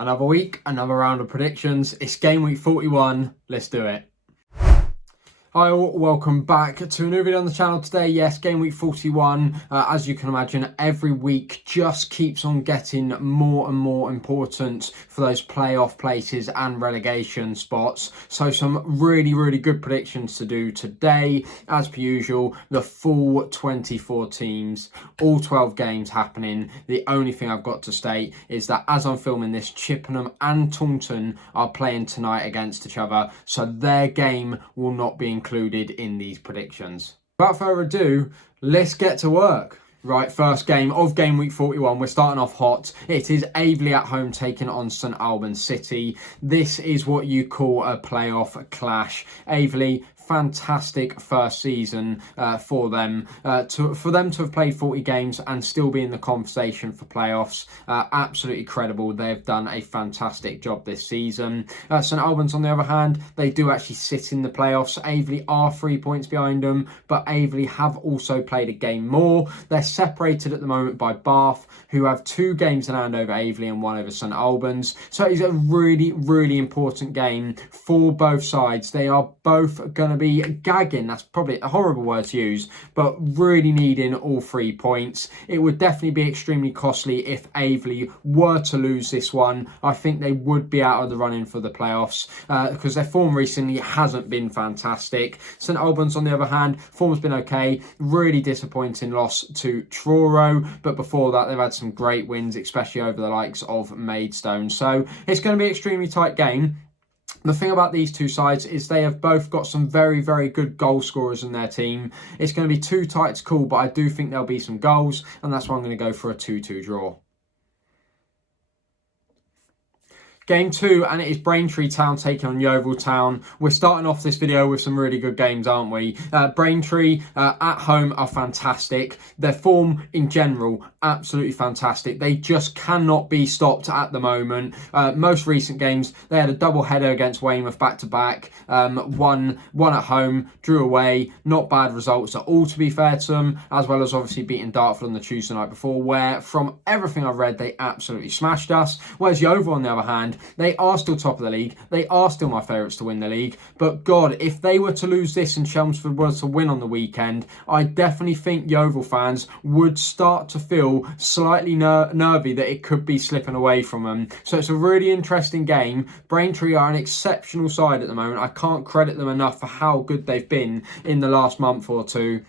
Another week, another round of predictions. It's game week 41. Let's do it. Hi all, welcome back to a new video on the channel today. Yes, game week 41. As you can imagine, every week just keeps on getting more and more important for those playoff places and relegation spots. So some really good predictions to do today. As per usual, the full 24 teams, all 12 games happening. The only thing I've got to state is that as I'm filming this, Chippenham and Taunton are playing tonight against each other. So their game will not be included in these predictions. Without further ado, let's get to work. Right, first game of game week 41. We're starting off hot. It is Aveley at home taking on St Albans City. This is what you call a playoff clash. Aveley, fantastic first season for them to have played 40 games and still be in the conversation for playoffs. Absolutely credible. They've done a fantastic job this season. St Albans, on the other hand, they do actually sit in the playoffs. Aveley are 3 points behind them, but Aveley have also played a game more. They're separated at the moment by Bath, who have 2 games in hand over Aveley and 1 over St Albans. So it's a really important game for both sides. They are both going to be gagging, that's probably a horrible word to use, but really needing all 3 points. It would definitely be extremely costly if Aveley were to lose this one. I think they would be out of the running for the playoffs because their form recently hasn't been fantastic. St Albans, on the other hand, form's been okay. Really disappointing loss to Truro, but before that they've had some great wins, especially over the likes of Maidstone. So it's going to be an extremely tight game. The thing about these two sides is they have both got some very good goal scorers in their team. It's going to be too tight to call, but I do think there'll be some goals, and that's why I'm going to go for a 2-2 draw. Game 2, and it is Braintree Town taking on Yeovil Town. We're starting off this video with some really good games, aren't we? Braintree at home are fantastic. Their form in general, absolutely fantastic. They just cannot be stopped at the moment. Most recent games, they had a double header against Weymouth back-to-back. One at home, drew away. Not bad results at all, to be fair to them, as well as obviously beating Dartford on the Tuesday night before, where from everything I've read, they absolutely smashed us. Whereas Yeovil, on the other hand, they are still top of the league. They are still my favourites to win the league. But God, if they were to lose this and Chelmsford were to win on the weekend, I definitely think Yeovil fans would start to feel slightly nervy that it could be slipping away from them. So it's a really interesting game. Braintree are an exceptional side at the moment. I can't credit them enough for how good they've been in the last month or two.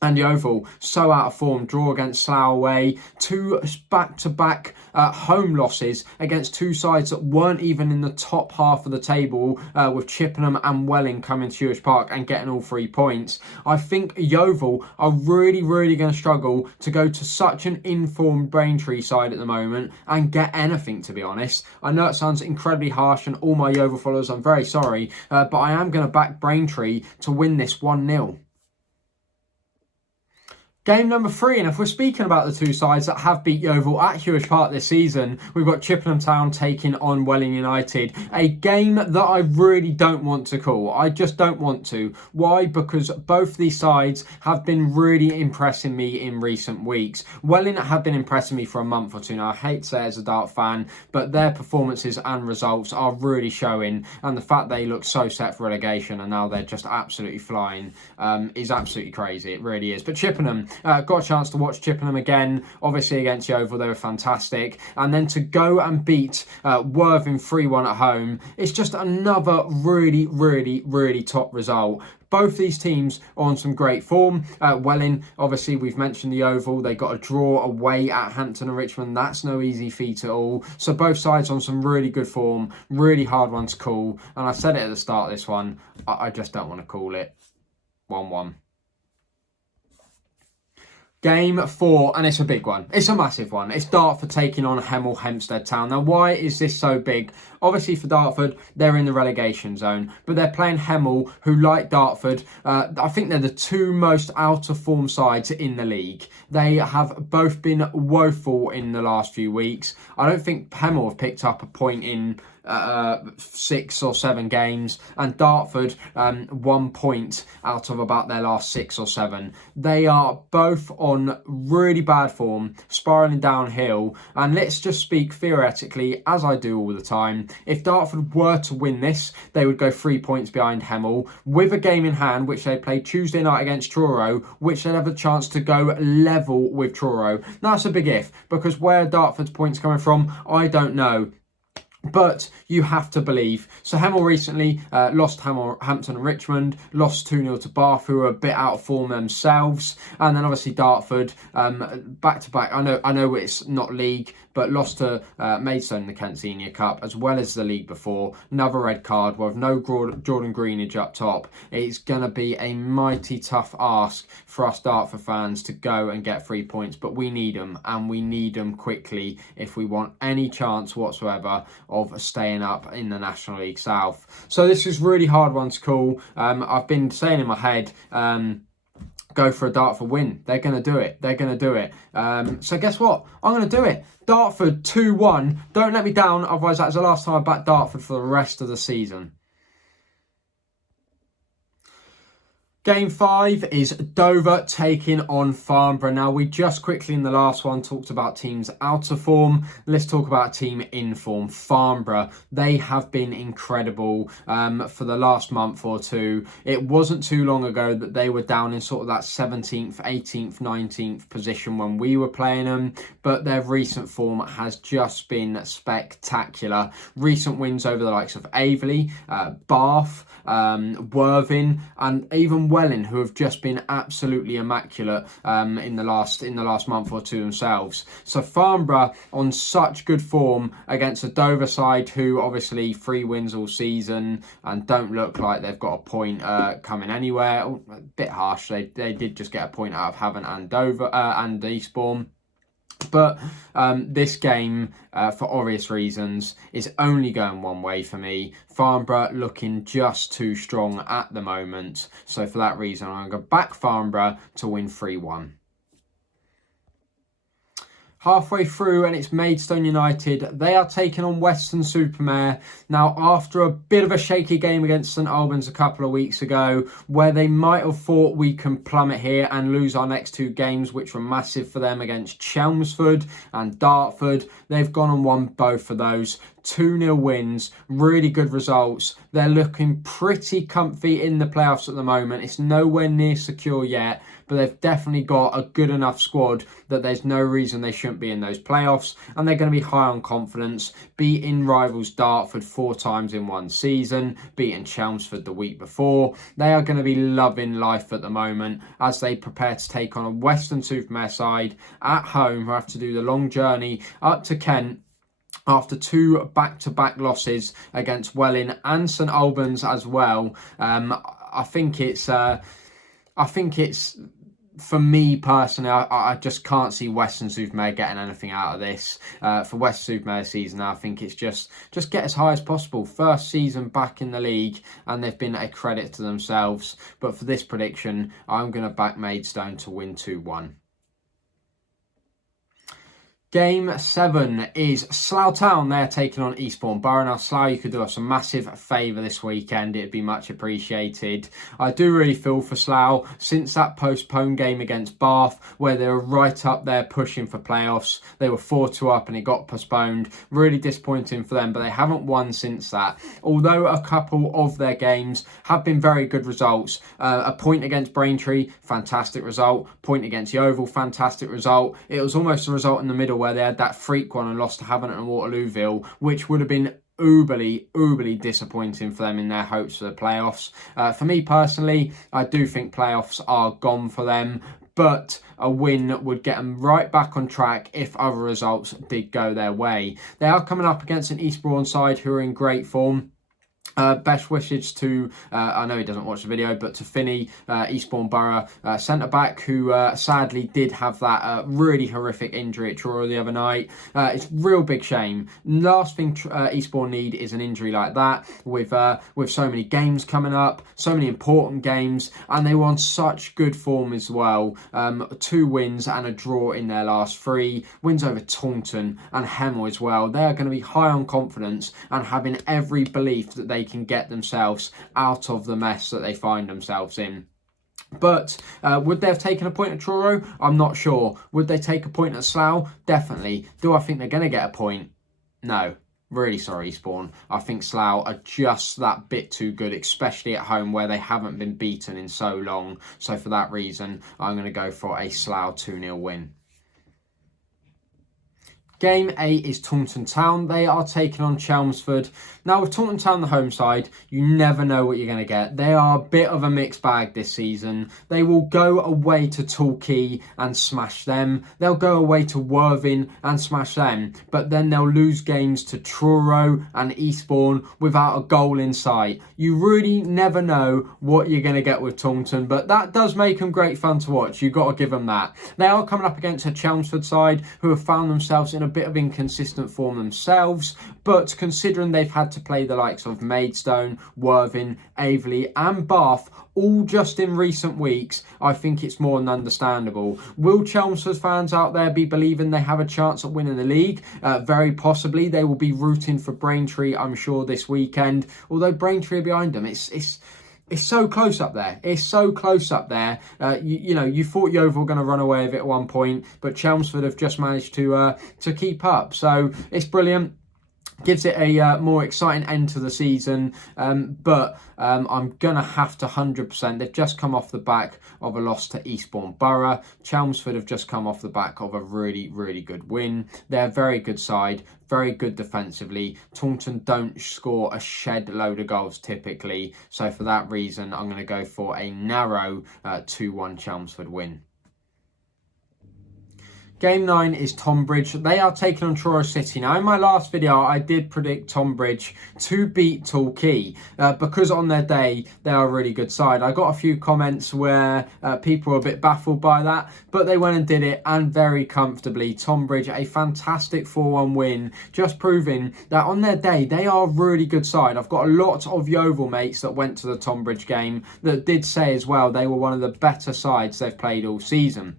And Yeovil, so out of form, draw against Slough away, 2 back-to-back home losses against 2 sides that weren't even in the top half of the table, with Chippenham and Welling coming to Huish Park and getting all 3 points. I think Yeovil are really going to struggle to go to such an informed Braintree side at the moment and get anything, to be honest. I know it sounds incredibly harsh, and all my Yeovil followers, I'm very sorry, but I am going to back Braintree to win this 1-0. Game number 3, and if we're speaking about the 2 sides that have beat Yeovil at Huish Park this season, we've got Chippenham Town taking on Welling United. A game that I really don't want to call. I just don't want to. Why? Because both these sides have been really impressing me in recent weeks. Welling have been impressing me for a month or two now. I hate to say it as a Dart fan, but their performances and results are really showing, and the fact they look so set for relegation and now they're just absolutely flying is absolutely crazy. It really is. But Chippenham, got a chance to watch Chippenham again, obviously against Yeovil, they were fantastic. And then to go and beat Worthing 3-1 at home, it's just another really top result. Both these teams are on some great form. Welling, obviously, we've mentioned the Yeovil. They got a draw away at Hampton and Richmond. That's no easy feat at all. So both sides on some really good form, really hard one to call. And I said it at the start of this one, I just don't want to call it. 1-1. Game 4, and it's a big one. It's a massive one. It's Dartford taking on Hemel Hempstead Town. Now, why is this so big? Obviously, for Dartford, they're in the relegation zone, but they're playing Hemel, who, like Dartford, I think they're the 2 most out-of-form sides in the league. They have both been woeful in the last few weeks. I don't think Hemel have picked up a point in 6 or 7 games, and Dartford 1 point out of about their last 6 or 7. They are both on on really bad form, spiralling downhill. And let's just speak theoretically, as I do all the time. If Dartford were to win this, they would go 3 points behind Hemel, with a game in hand, which they play Tuesday night against Truro, which they'd have a chance to go level with Truro. Now, that's a big if, because where Dartford's points coming from, I don't know. But you have to believe. So Hemel recently lost Hampton and Richmond, lost 2-0 to Bath, who were a bit out of form themselves. And then obviously Dartford, back-to-back. I know it's not league, but lost to Maidstone in the Kent Senior Cup, as well as the league before. Another red card with no Jordan Greenidge up top. It's going to be a mighty tough ask for us Dartford fans to go and get 3 points. But we need them, and we need them quickly if we want any chance whatsoever of staying up in the National League South. So this is really hard one to call. I've been saying in my head, go for a Dartford win. They're going to do it. They're going to do it. So guess what? I'm going to do it. Dartford 2-1. Don't let me down, otherwise that's the last time I back Dartford for the rest of the season. Game 5 is Dover taking on Farnborough. Now, we just quickly in the last one talked about teams out of form. Let's talk about a team in form. Farnborough, they have been incredible for the last month or two. It wasn't too long ago that they were down in sort of that 17th, 18th, 19th position when we were playing them. But their recent form has just been spectacular. Recent wins over the likes of Aveley, Bath, Worthing, and even Welling, who have just been absolutely immaculate in the last month or two themselves. So Farnborough on such good form against a Dover side who obviously 3 wins all season and don't look like they've got a point coming anywhere. A bit harsh. They did just get a point out of Havant and Dover and Eastbourne. But this game, for obvious reasons, is only going one way for me. Farnborough looking just too strong at the moment. So for that reason, I'm going to go back Farnborough to win 3-1. Halfway through, and it's Maidstone United. They are taking on Weston-super-Mare. Now, after a bit of a shaky game against St Albans a couple of weeks ago, where they might have thought we can plummet here and lose our next 2 games, which were massive for them against Chelmsford and Dartford, they've gone and won both of those. 2-0 wins, really good results. They're looking pretty comfy in the playoffs at the moment. It's nowhere near secure yet, but they've definitely got a good enough squad that there's no reason they shouldn't be in those playoffs, and they're going to be high on confidence, beating rivals Dartford 4 times in one season, beating Chelmsford the week before. They are going to be loving life at the moment as they prepare to take on a Weston-super-Mare side at home who have to do the long journey up to Kent after 2 back-to-back losses against Welling and St Albans as well. I think it's for me personally, I just can't see Weston-super-Mare getting anything out of this. For Weston-super-Mare season, I think it's just get as high as possible. First season back in the league, and they've been a credit to themselves. But for this prediction, I'm going to back Maidstone to win 2-1. Game 7 is Slough Town. They're taking on Eastbourne Borough. Now, Slough, you could do us a massive favour this weekend. It'd be much appreciated. I do really feel for Slough since that postponed game against Bath, where they were right up there pushing for playoffs. They were 4-2 up and it got postponed. Really disappointing for them, but they haven't won since that. Although a couple of their games have been very good results. A point against Braintree, fantastic result. Point against Yeovil, fantastic result. It was almost a result in the middle where they had that freak one and lost to Havant and Waterlooville, which would have been uberly disappointing for them in their hopes for the playoffs. For me personally, I do think playoffs are gone for them, but a win would get them right back on track if other results did go their way. They are coming up against an Eastbourne side who are in great form. Best wishes to, I know he doesn't watch the video, but to Finney, Eastbourne Borough centre-back, who sadly did have that really horrific injury at Truro the other night. It's a real big shame. Last thing Eastbourne need is an injury like that, with so many games coming up, so many important games, and they were on such good form as well. 2 wins and a draw in their last 3. Wins over Taunton and Hemel as well. They are going to be high on confidence and having every belief that they can get themselves out of the mess that they find themselves in. But would they have taken a point at Truro? I'm not sure. Would they take a point at Slough? Definitely. Do I think they're going to get a point? No. Really sorry, Eastbourne. I think Slough are just that bit too good, especially at home where they haven't been beaten in so long. So for that reason, I'm going to go for a Slough 2-0 win. Game 8 is Taunton Town. They are taking on Chelmsford. Now, with Taunton Town the home side, you never know what you're going to get. They are a bit of a mixed bag this season. They will go away to Torquay and smash them. They'll go away to Worthing and smash them. But then they'll lose games to Truro and Eastbourne without a goal in sight. You really never know what you're going to get with Taunton, but that does make them great fun to watch. You've got to give them that. They are coming up against a Chelmsford side who have found themselves in a bit of inconsistent form themselves, but considering they've had to play the likes of Maidstone, Worthing, Aveley and Bath all just in recent weeks, I think it's more than understandable. Will Chelmsford fans out there be believing they have a chance at winning the league? Very possibly. They will be rooting for Braintree, I'm sure, this weekend, although Braintree are behind them. It's so close up there. It's so close up there. You thought Yeovil were going to run away with it at one point, but Chelmsford have just managed to keep up. So it's brilliant. Gives it a more exciting end to the season, but I'm going to have to 100%. They've just come off the back of a loss to Eastbourne Borough. Chelmsford have just come off the back of a really, really good win. They're a very good side, very good defensively. Taunton don't score a shed load of goals typically, so for that reason, I'm going to go for a narrow 2-1 Chelmsford win. Game 9 is Tonbridge. They are taking on Truro City. Now, in my last video, I did predict Tonbridge to beat Torquay because on their day, they are a really good side. I got a few comments where people were a bit baffled by that, but they went and did it, and very comfortably. Tonbridge, a fantastic 4-1 win, just proving that on their day, they are a really good side. I've got a lot of Yeovil mates that went to the Tonbridge game that did say as well they were one of the better sides they've played all season.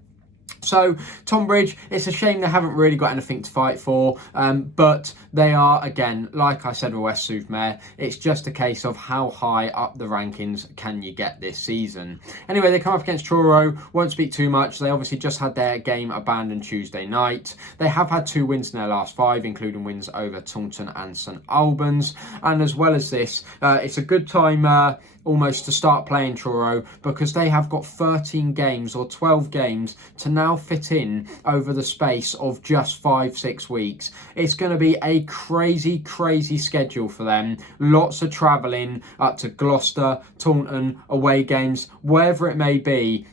So, Tonbridge, it's a shame they haven't really got anything to fight for, but they are, again, like I said with Weston-super-Mare, it's just a case of how high up the rankings can you get this season. Anyway, they come up against Truro, won't speak too much. They obviously just had their game abandoned Tuesday night. They have had 2 wins in their last 5, including wins over Taunton and St Albans. And as well as this, it's a good time almost to start playing Truro because they have got 13 games or 12 games to now fit in over the space of just 5-6 weeks. It's going to be a crazy schedule for them. Lots of travelling up to Gloucester, Taunton, away games, wherever it may be.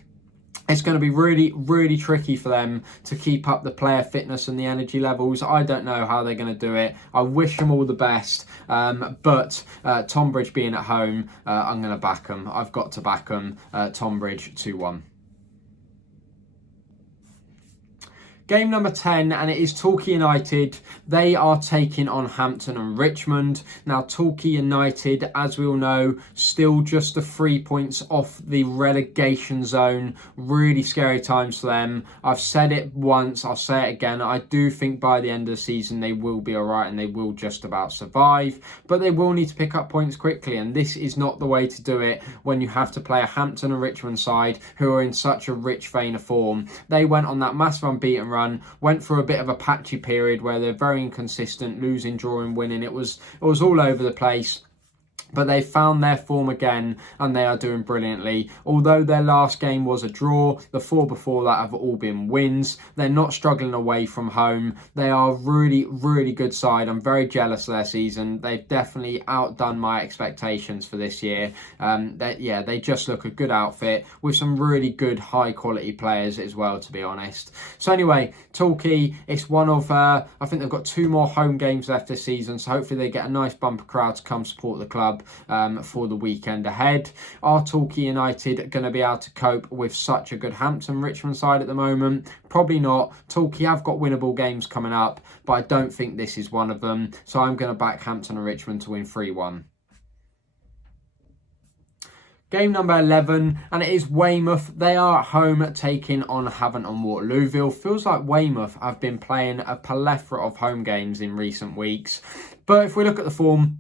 It's going to be really tricky for them to keep up the player fitness and the energy levels. I don't know how they're going to do it. I wish them all the best. But Tonbridge being at home, I'm going to back them. I've got to back them. Tonbridge 2-1. Game number 10, and it is Torquay United. They are taking on Hampton and Richmond. Now, Torquay United, as we all know, still just the 3 points off the relegation zone. Really scary times for them. I've said it once, I'll say it again. I do think by the end of the season they will be all right and they will just about survive. But they will need to pick up points quickly, and this is not the way to do it when you have to play a Hampton and Richmond side who are in such a rich vein of form. They went on that massive unbeaten run, went through a bit of a patchy period where they're very inconsistent, losing, drawing, winning. It was all over the place. But they found their form again and they are doing brilliantly. Although their last game was a draw, the 4 before that have all been wins. They're not struggling away from home. They are a really good side. I'm very jealous of their season. They've definitely outdone my expectations for this year. They just look a good outfit with some really good high quality players as well, to be honest. So anyway, Torquay, it's one of, I think they've got 2 more home games left this season. So hopefully they get a nice bumper crowd to come support the club for the weekend ahead. Are Torquay United going to be able to cope with such a good Hampton Richmond side at the moment? Probably not. Torquay have got winnable games coming up, but I don't think this is one of them. So I'm going to back Hampton and Richmond to win 3-1. Game number 11, and it is Weymouth. They are at home taking on Havant and Waterlooville. Feels like Weymouth have been playing a plethora of home games in recent weeks. But if we look at the form,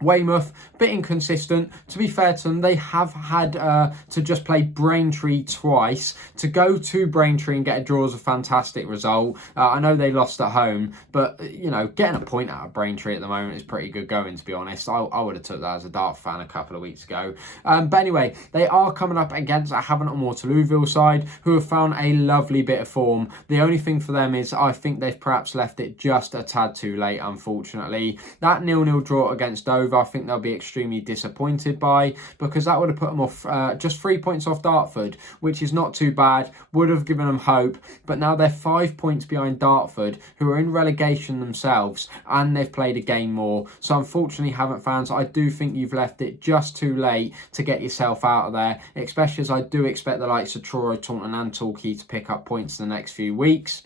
Weymouth, bit inconsistent. To be fair to them, they have had to just play Braintree twice. To go to Braintree and get a draw is a fantastic result. I know they lost at home, but, you know, getting a point out of Braintree at the moment is pretty good going, to be honest. I would have took that as a Dartford fan a couple of weeks ago. But anyway, they are coming up against a Havant and Waterlooville side who have found a lovely bit of form. The only thing for them is I think they've perhaps left it just a tad too late, unfortunately. That 0-0 draw against Dover, I think they'll be extremely disappointed by, because that would have put them off just 3 points off Dartford, which is not too bad, would have given them hope. But now they're 5 points behind Dartford, who are in relegation themselves, and they've played a game more. So unfortunately, Havant fans, I do think you've left it just too late to get yourself out of there, especially as I do expect the likes of Truro, Taunton and Torquay to pick up points in the next few weeks.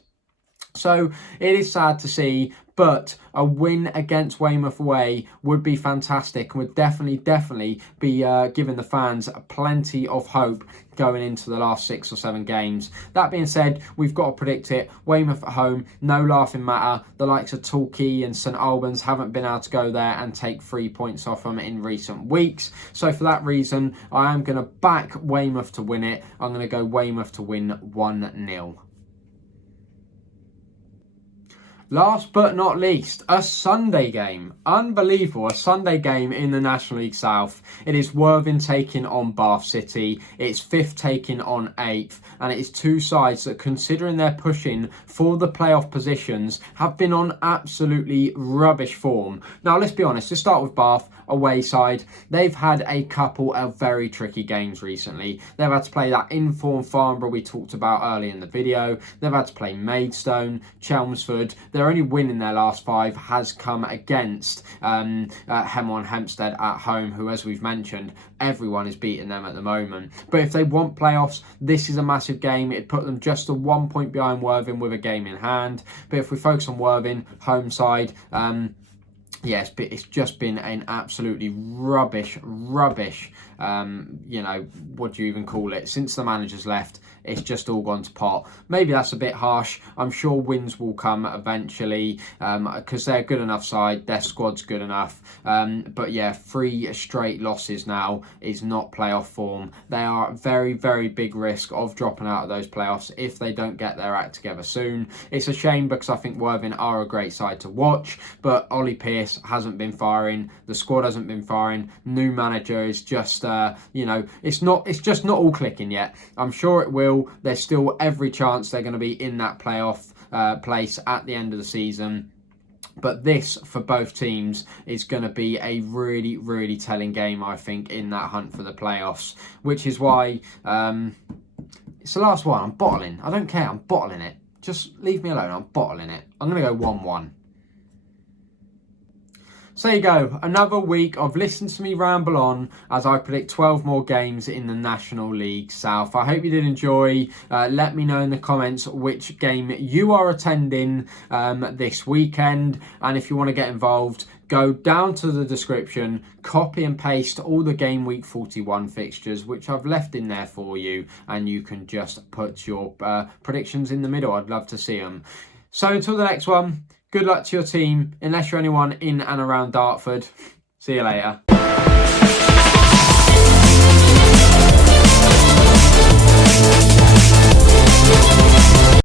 So it is sad to see, but a win against Weymouth away would be fantastic and would definitely be giving the fans plenty of hope going into the last 6 or 7 games. That being said, we've got to predict it. Weymouth at home, no laughing matter. The likes of Torquay and St Albans haven't been able to go there and take 3 points off them in recent weeks. So for that reason, I am going to back Weymouth to win it. I'm going to go Weymouth to win 1-0. Last but not least, a Sunday game. Unbelievable, a Sunday game in the National League South. It is Worthing taking on Bath City. It's 5th taking on 8th. And it is two sides that, considering they're pushing for the playoff positions, have been on absolutely rubbish form. Now, let's be honest. Let's start with Bath, away side. They've had a couple of very tricky games recently. They've had to play that in-form Farnborough we talked about earlier in the video. They've had to play Maidstone, Chelmsford. Their only win in their last 5 has come against Hemel and Hempstead at home, who, as we've mentioned, everyone is beating them at the moment. But if they want playoffs, this is a massive game. It'd put them just a 1 point behind Worthing with a game in hand. But if we focus on Worthing, home side, yes, but it's just been an absolutely rubbish, you know, what do you even call it? Since the manager's left, it's just all gone to pot. Maybe that's a bit harsh. I'm sure wins will come eventually because they're a good enough side. Their squad's good enough. But yeah, 3 straight losses now is not playoff form. They are at very big risk of dropping out of those playoffs if they don't get their act together soon. It's a shame because I think Worthing are a great side to watch, but Ollie Pearce hasn't been firing. The squad hasn't been firing. New manager is just, you know, it's just not all clicking yet. I'm sure it will. There's still every chance they're going to be in that playoff place at the end of the season. But this, for both teams, is going to be a really telling game, I think, in that hunt for the playoffs. Which is why it's the last one. I'm bottling. I don't care. I'm bottling it. Just leave me alone. I'm bottling it. I'm going to go 1-1. So there you go, another week of listen to me ramble on as I predict 12 more games in the National League South. I hope you did enjoy. Let me know in the comments which game you are attending this weekend. And if you want to get involved, go down to the description, copy and paste all the game week 41 fixtures, which I've left in there for you. And you can just put your predictions in the middle. I'd love to see them. So until the next one, good luck to your team, unless you're anyone in and around Dartford. See you later.